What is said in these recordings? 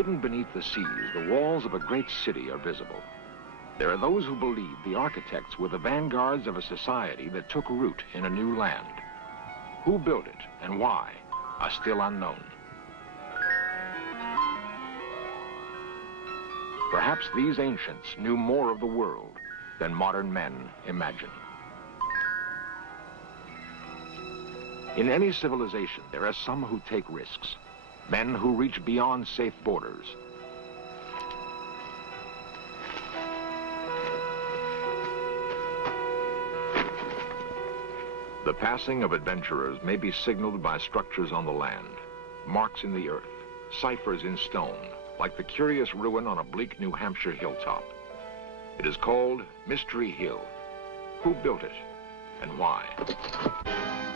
Hidden beneath the seas, the walls of a great city are visible. There are those who believe the architects were the vanguards of a society that took root in a new land. Who built it and why are still unknown. Perhaps these ancients knew more of the world than modern men imagine. In any civilization, there are some who take risks, men who reach beyond safe borders. The passing of adventurers may be signaled by structures on the land, marks in the earth, ciphers in stone, like the curious ruin on a bleak New Hampshire hilltop. It is called Mystery Hill. Who built it and why?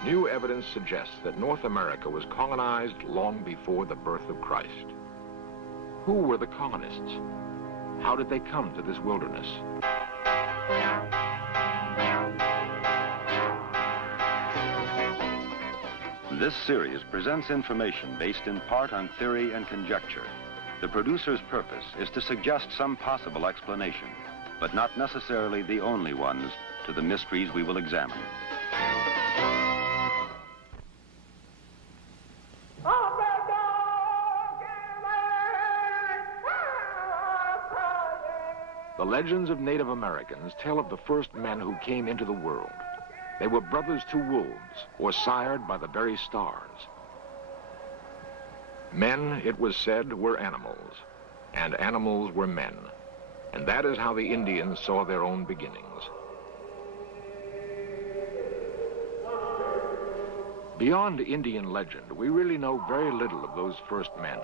New evidence suggests that North America was colonized long before the birth of Christ. Who were the colonists? How did they come to this wilderness? This series presents information based in part on theory and conjecture. The producer's purpose is to suggest some possible explanation, but not necessarily the only ones, to the mysteries we will examine. The legends of Native Americans tell of the first men who came into the world. They were brothers to wolves, or sired by the very stars. Men, it was said, were animals, and animals were men. And that is how the Indians saw their own beginnings. Beyond Indian legend, we really know very little of those first men.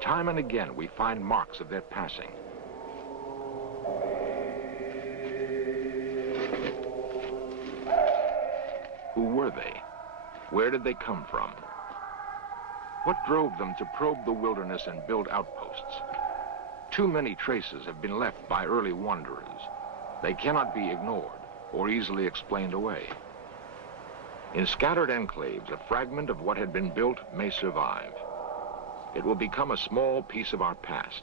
Time and again, we find marks of their passing. Who were they? Where did they come from? What drove them to probe the wilderness and build outposts? Too many traces have been left by early wanderers. They cannot be ignored or easily explained away. In scattered enclaves, a fragment of what had been built may survive. It will become a small piece of our past,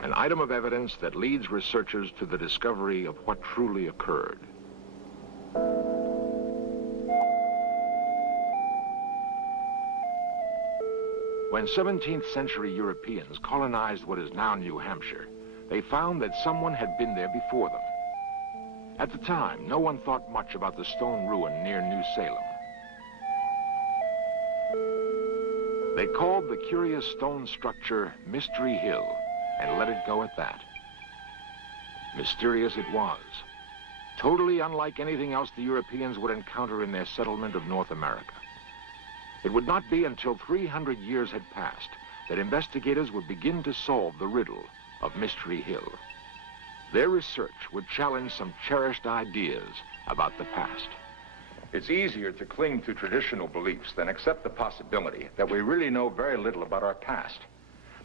an item of evidence that leads researchers to the discovery of what truly occurred. When 17th century Europeans colonized what is now New Hampshire, they found that someone had been there before them. At the time, no one thought much about the stone ruin near New Salem. They called the curious stone structure Mystery Hill and let it go at that. Mysterious it was, totally unlike anything else the Europeans would encounter in their settlement of North America. It would not be until 300 years had passed that investigators would begin to solve the riddle of Mystery Hill. Their research would challenge some cherished ideas about the past. It's easier to cling to traditional beliefs than accept the possibility that we really know very little about our past.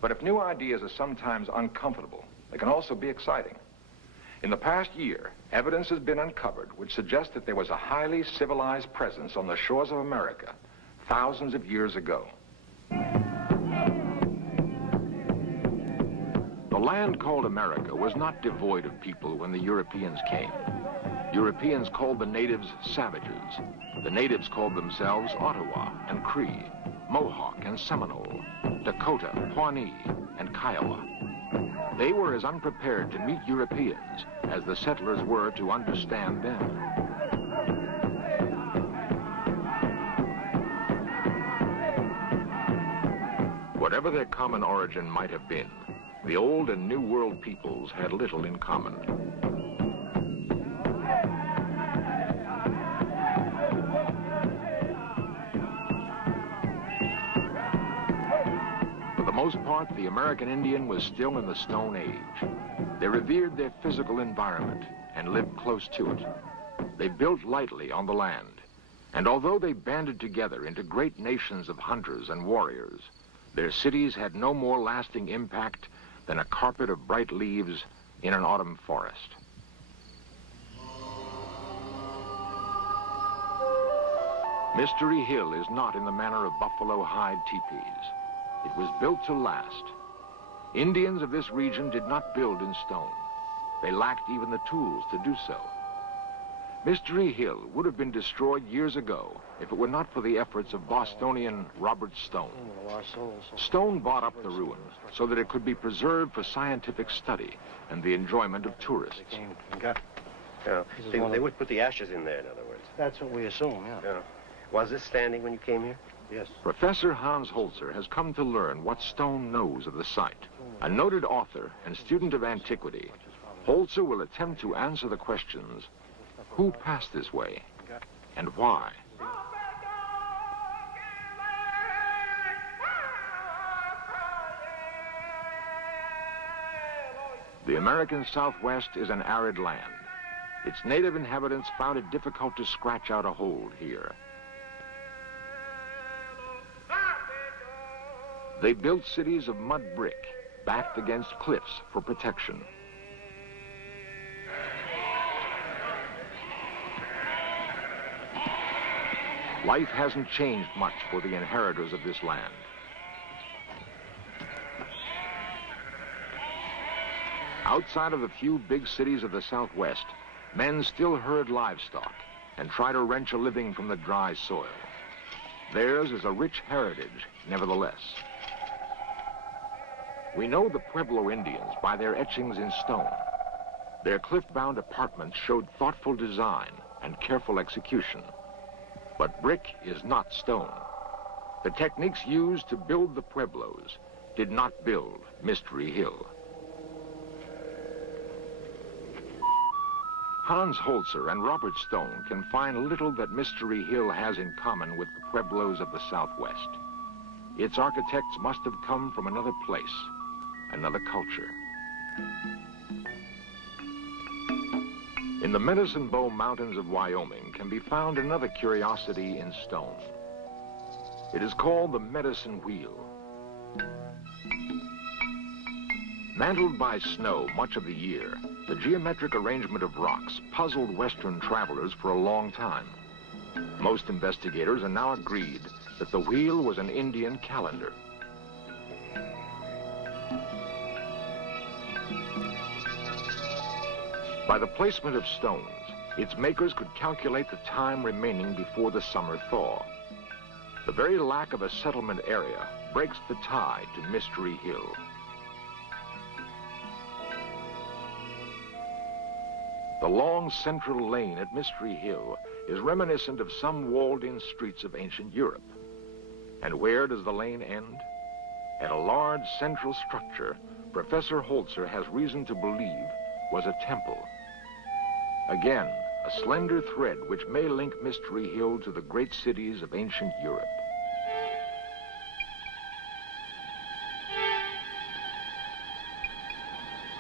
But if new ideas are sometimes uncomfortable, they can also be exciting. In the past year, evidence has been uncovered which suggests that there was a highly civilized presence on the shores of America thousands of years ago. The land called America was not devoid of people when the Europeans came. Europeans called the natives savages. The natives called themselves Ottawa and Cree, Mohawk and Seminole, Dakota, Pawnee, and Kiowa. They were as unprepared to meet Europeans as the settlers were to understand them. Whatever their common origin might have been, the Old and New World peoples had little in common. For the most part, the American Indian was still in the Stone Age. They revered their physical environment and lived close to it. They built lightly on the land, and although they banded together into great nations of hunters and warriors, their cities had no more lasting impact than a carpet of bright leaves in an autumn forest. Mystery Hill is not in the manner of buffalo hide teepees. It was built to last, Indians of this region did not build in stone. They lacked even the tools to do so. Mystery Hill would have been destroyed years ago if it were not for the efforts of Bostonian Robert Stone. Stone bought up the ruin so that it could be preserved for scientific study and the enjoyment of tourists. Yeah. They would put the ashes in there, in other words. That's what we assume, yeah. Was this standing when you came here? Yes. Professor Hans Holzer has come to learn what Stone knows of the site. A noted author and student of antiquity, Holzer will attempt to answer the questions: who passed this way and why? The American Southwest is an arid land. Its native inhabitants found it difficult to scratch out a hold here. They built cities of mud brick, backed against cliffs for protection. Life hasn't changed much for the inheritors of this land. Outside of the few big cities of the Southwest, men still herd livestock and try to wrench a living from the dry soil. Theirs is a rich heritage, nevertheless. We know the Pueblo Indians by their etchings in stone. Their cliff-bound apartments showed thoughtful design and careful execution. But brick is not stone. The techniques used to build the Pueblos did not build Mystery Hill. Hans Holzer and Robert Stone can find little that Mystery Hill has in common with the Pueblos of the Southwest. Its architects must have come from another place, another culture. In the Medicine Bow Mountains of Wyoming can be found another curiosity in stone. It is called the Medicine Wheel. Mantled by snow much of the year, the geometric arrangement of rocks puzzled Western travelers for a long time. Most investigators are now agreed that the wheel was an Indian calendar. By the placement of stones, its makers could calculate the time remaining before the summer thaw. The very lack of a settlement area breaks the tie to Mystery Hill. The long central lane at Mystery Hill is reminiscent of some walled-in streets of ancient Europe. And where does the lane end? At a large central structure, Professor Holzer has reason to believe was a temple. Again, a slender thread which may link Mystery Hill to the great cities of ancient Europe.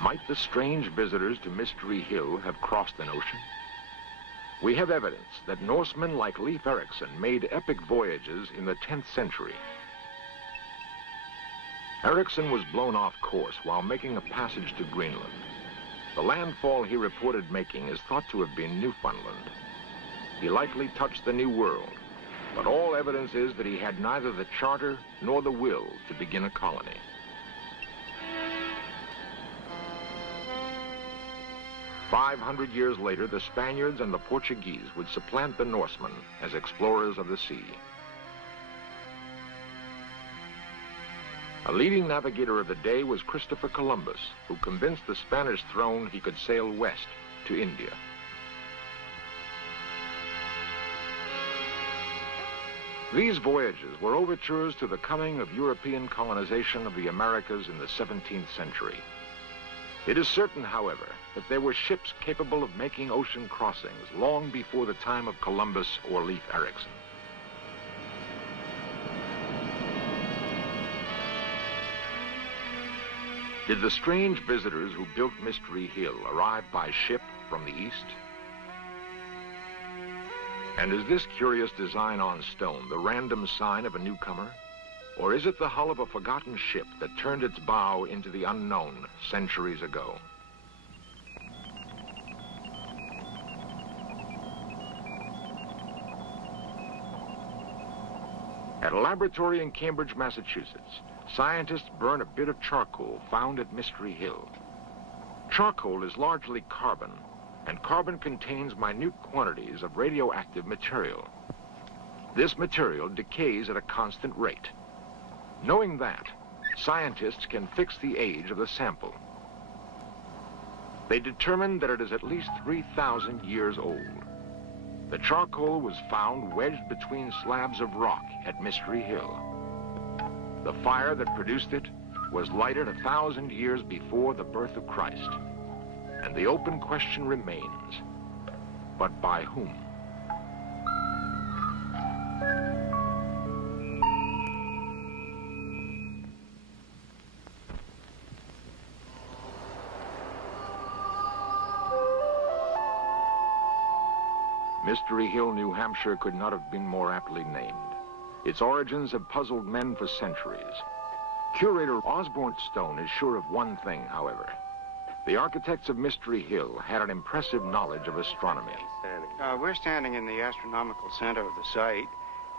Might the strange visitors to Mystery Hill have crossed an ocean? We have evidence that Norsemen like Leif Erikson made epic voyages in the 10th century. Erikson was blown off course while making a passage to Greenland. The landfall he reported making is thought to have been Newfoundland. He likely touched the New World, but all evidence is that he had neither the charter nor the will to begin a colony. "500 years later, the Spaniards and the Portuguese would supplant the Norsemen as explorers of the sea. A leading navigator of the day was Christopher Columbus, who convinced the Spanish throne he could sail west to India. These voyages were overtures to the coming of European colonization of the Americas in the 17th century. It is certain, however, that there were ships capable of making ocean crossings long before the time of Columbus or Leif Erikson. Did the strange visitors who built Mystery Hill arrive by ship from the east? And is this curious design on stone the random sign of a newcomer? Or is it the hull of a forgotten ship that turned its bow into the unknown centuries ago? At a laboratory in Cambridge, Massachusetts, scientists burn a bit of charcoal found at Mystery Hill. Charcoal is largely carbon, and carbon contains minute quantities of radioactive material. This material decays at a constant rate. Knowing that, scientists can fix the age of the sample. They determined that it is at least 3,000 years old. The charcoal was found wedged between slabs of rock at Mystery Hill. The fire that produced it was lighted 1,000 years before the birth of Christ. And the open question remains, but by whom? Mystery Hill, New Hampshire could not have been more aptly named. Its origins have puzzled men for centuries. Curator Osborne Stone is sure of one thing, however. The architects of Mystery Hill had an impressive knowledge of astronomy. We're standing in the astronomical center of the site,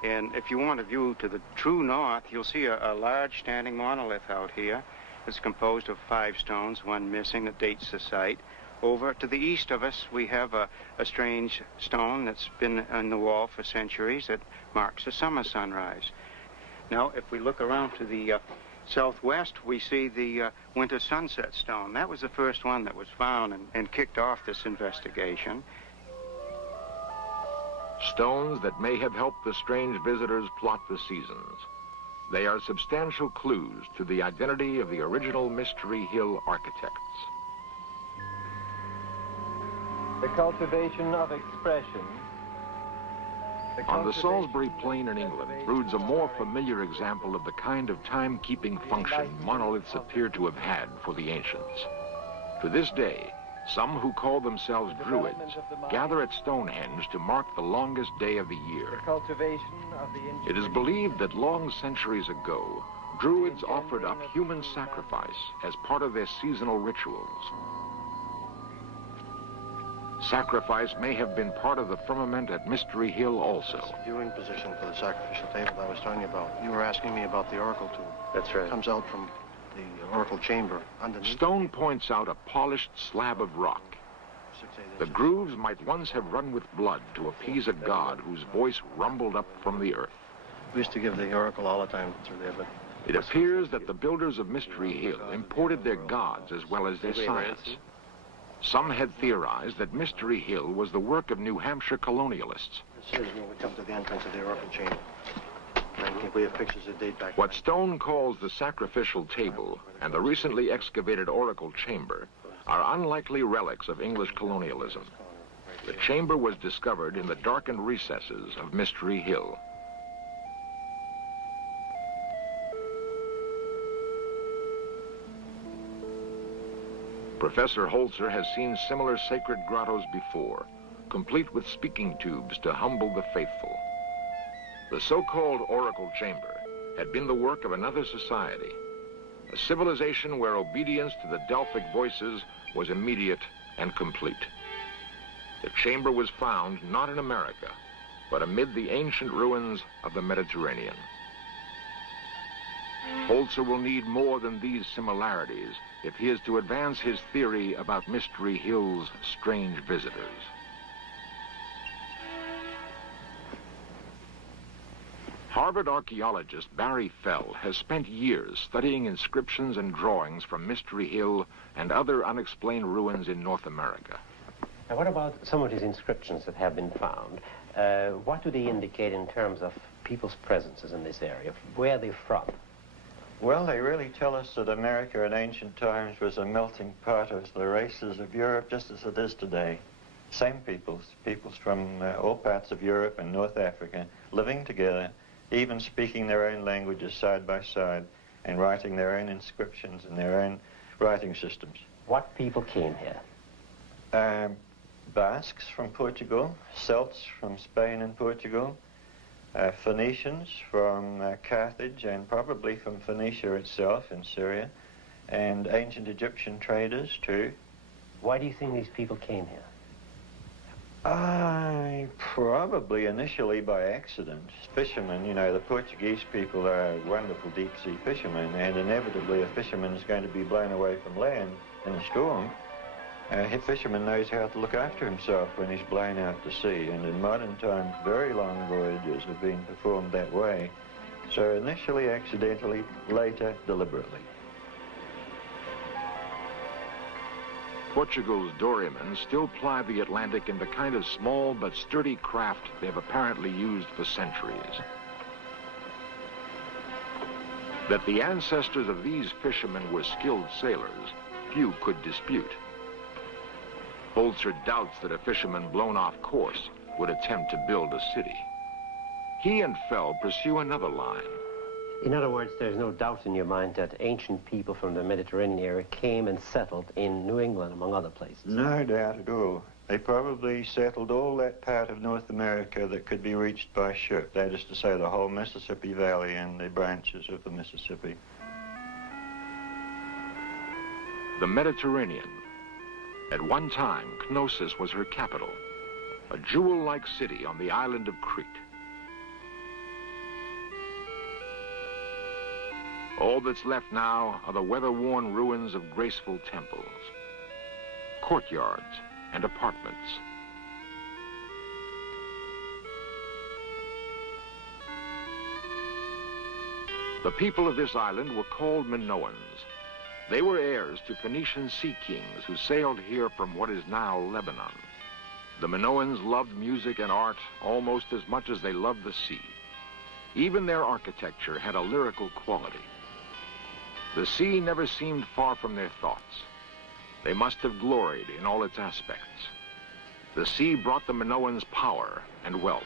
and if you want a view to the true north, you'll see a large standing monolith out here. It's composed of 5 stones, one missing that dates the site. Over to the east of us, we have a strange stone that's been on the wall for centuries that marks a summer sunrise. Now, if we look around to the southwest, we see the winter sunset stone. That was the first one that was found and kicked off this investigation. Stones that may have helped the strange visitors plot the seasons. They are substantial clues to the identity of the original Mystery Hill architects. The cultivation of expression. On the Salisbury Plain in England broods a more familiar example of the kind of timekeeping function monoliths appear to have had for the ancients. To this day, some who call themselves Druids gather at Stonehenge to mark the longest day of the year. It is believed that long centuries ago, Druids offered up human sacrifice as part of their seasonal rituals. Sacrifice may have been part of the firmament at Mystery Hill also. Viewing position for the sacrificial table I was telling you about. You were asking me about the oracle tube. That's right. It comes out from the oracle chamber underneath. Stone points out a polished slab of rock. The grooves might once have run with blood to appease a god whose voice rumbled up from the earth. We used to give the oracle all the time through there, but... It appears that the builders of Mystery Hill imported their gods as well as their science. Some had theorized that Mystery Hill was the work of New Hampshire colonialists. This is when we come to the entrance of the oracle chamber. I think we have pictures that date back... What Stone calls the sacrificial table and the recently excavated oracle chamber are unlikely relics of English colonialism. The chamber was discovered in the darkened recesses of Mystery Hill. Professor Holzer has seen similar sacred grottos before, complete with speaking tubes to humble the faithful. The so-called oracle chamber had been the work of another society, a civilization where obedience to the Delphic voices was immediate and complete. The chamber was found not in America, but amid the ancient ruins of the Mediterranean. Holzer will need more than these similarities if he is to advance his theory about Mystery Hill's strange visitors. Harvard archaeologist Barry Fell has spent years studying inscriptions and drawings from Mystery Hill and other unexplained ruins in North America. Now, what about some of these inscriptions that have been found? What do they indicate in terms of people's presences in this area? Where are they from? Well, they really tell us that America in ancient times was a melting pot of the races of Europe, just as it is today. Same peoples from all parts of Europe and North Africa, living together, even speaking their own languages side by side, and writing their own inscriptions and their own writing systems. What people came here? Basques from Portugal, Celts from Spain and Portugal, Phoenicians from Carthage and probably from Phoenicia itself in Syria, and ancient Egyptian traders too. Why do you think these people came here? Probably initially by accident. Fishermen, you know, the Portuguese people are wonderful deep-sea fishermen, and inevitably a fisherman is going to be blown away from land in a storm. A fisherman knows how to look after himself when he's blown out to sea, and in modern times, very long voyages have been performed that way. So initially accidentally, later deliberately. Portugal's dorymen still ply the Atlantic in the kind of small but sturdy craft they've apparently used for centuries. That the ancestors of these fishermen were skilled sailors, few could dispute. Holzer doubts that a fisherman blown off course would attempt to build a city. He and Fell pursue another line. In other words, there's no doubt in your mind that ancient people from the Mediterranean area came and settled in New England, among other places. No doubt at all. They probably settled all that part of North America that could be reached by ship. That is to say, the whole Mississippi Valley and the branches of the Mississippi. The Mediterranean. At one time, Knossos was her capital, a jewel-like city on the island of Crete. All that's left now are the weather-worn ruins of graceful temples, courtyards, and apartments. The people of this island were called Minoans. They were heirs to Phoenician sea kings who sailed here from what is now Lebanon. The Minoans loved music and art almost as much as they loved the sea. Even their architecture had a lyrical quality. The sea never seemed far from their thoughts. They must have gloried in all its aspects. The sea brought the Minoans power and wealth.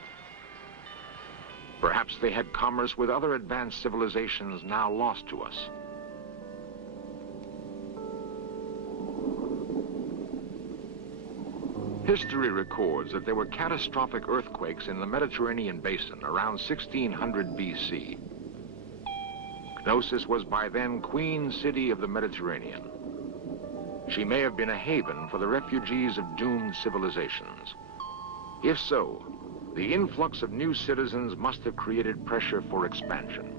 Perhaps they had commerce with other advanced civilizations now lost to us. History records that there were catastrophic earthquakes in the Mediterranean basin around 1600 BC. Knossos was by then Queen City of the Mediterranean. She may have been a haven for the refugees of doomed civilizations. If so, the influx of new citizens must have created pressure for expansion.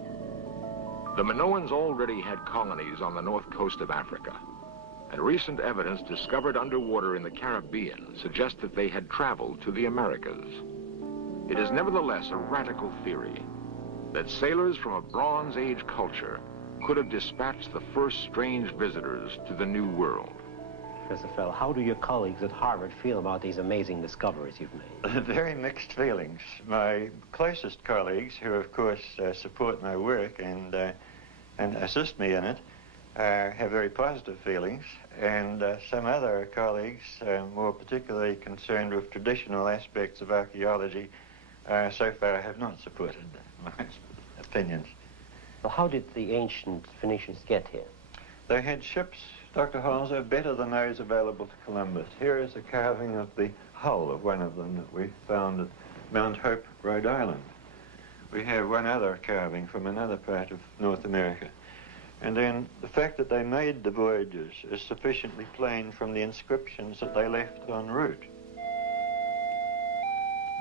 The Minoans already had colonies on the north coast of Africa, and recent evidence discovered underwater in the Caribbean suggests that they had traveled to the Americas. It is nevertheless a radical theory that sailors from a Bronze Age culture could have dispatched the first strange visitors to the New World. Professor Fell, how do your colleagues at Harvard feel about these amazing discoveries you've made? Very mixed feelings. My closest colleagues, who of course support my work and assist me in it, have very positive feelings, and some other colleagues, more particularly concerned with traditional aspects of archaeology, so far have not supported my opinions. Well, how did the ancient Phoenicians get here? They had ships, Dr. Holzer, better than those available to Columbus. Here is a carving of the hull of one of them that we found at Mount Hope, Rhode Island. We have one other carving from another part of North America. And then the fact that they made the voyages is sufficiently plain from the inscriptions that they left en route.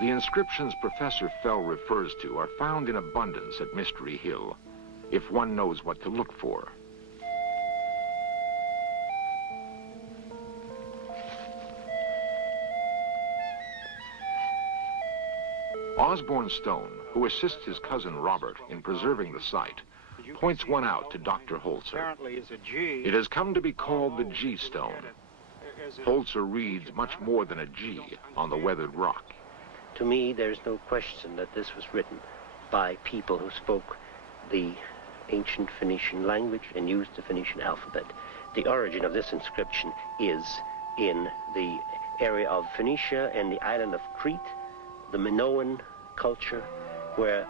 The inscriptions Professor Fell refers to are found in abundance at Mystery Hill, if one knows what to look for. Osborne Stone, who assists his cousin Robert in preserving the site, points one out to Dr. Holzer. It has come to be called the G stone. Holzer reads much more than a G on the weathered rock. To me, there's no question that this was written by people who spoke the ancient Phoenician language and used the Phoenician alphabet. The origin of this inscription is in the area of Phoenicia and the island of Crete, the Minoan culture, where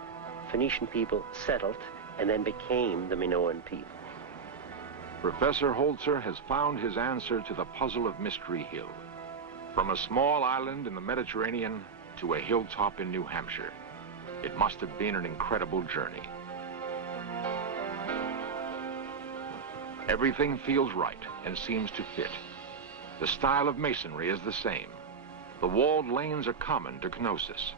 Phoenician people settled and then became the Minoan people. Professor Holzer has found his answer to the puzzle of Mystery Hill. From a small island in the Mediterranean to a hilltop in New Hampshire, it must have been an incredible journey. Everything feels right and seems to fit. The style of masonry is the same, The walled lanes are common to Knossos.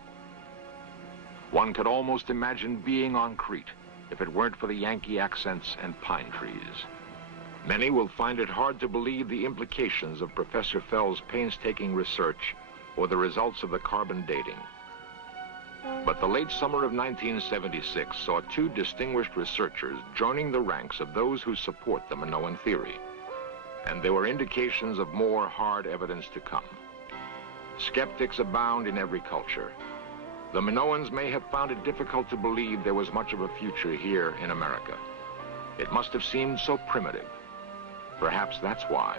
One could almost imagine being on Crete if it weren't for the Yankee accents and pine trees. Many will find it hard to believe the implications of Professor Fell's painstaking research or the results of the carbon dating. But the late summer of 1976 saw two distinguished researchers joining the ranks of those who support the Minoan theory. And there were indications of more hard evidence to come. Skeptics abound in every culture. The Minoans may have found it difficult to believe there was much of a future here in America. It must have seemed so primitive. Perhaps that's why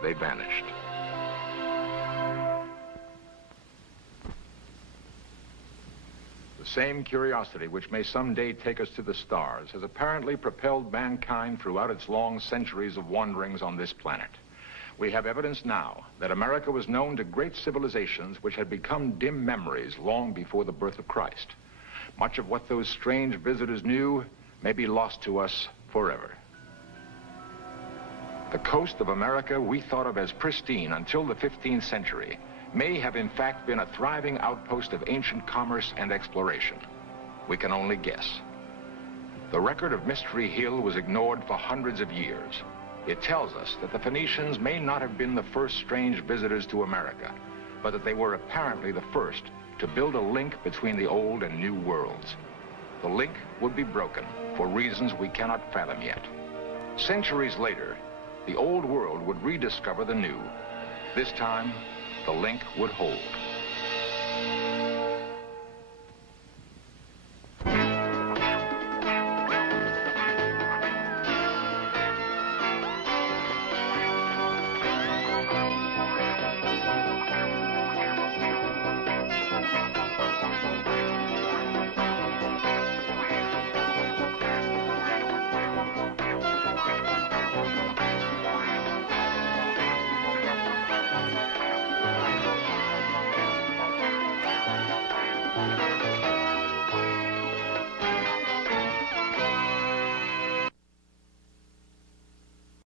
they vanished. The same curiosity which may someday take us to the stars has apparently propelled mankind throughout its long centuries of wanderings on this planet. We have evidence now that America was known to great civilizations which had become dim memories long before the birth of Christ. Much of what those strange visitors knew may be lost to us forever. The coast of America we thought of as pristine until the 15th century may have in fact been a thriving outpost of ancient commerce and exploration. We can only guess. The record of Mystery Hill was ignored for hundreds of years. It tells us that the Phoenicians may not have been the first strange visitors to America, but that they were apparently the first to build a link between the old and new worlds. The link would be broken for reasons we cannot fathom yet. Centuries later, the old world would rediscover the new. This time, the link would hold.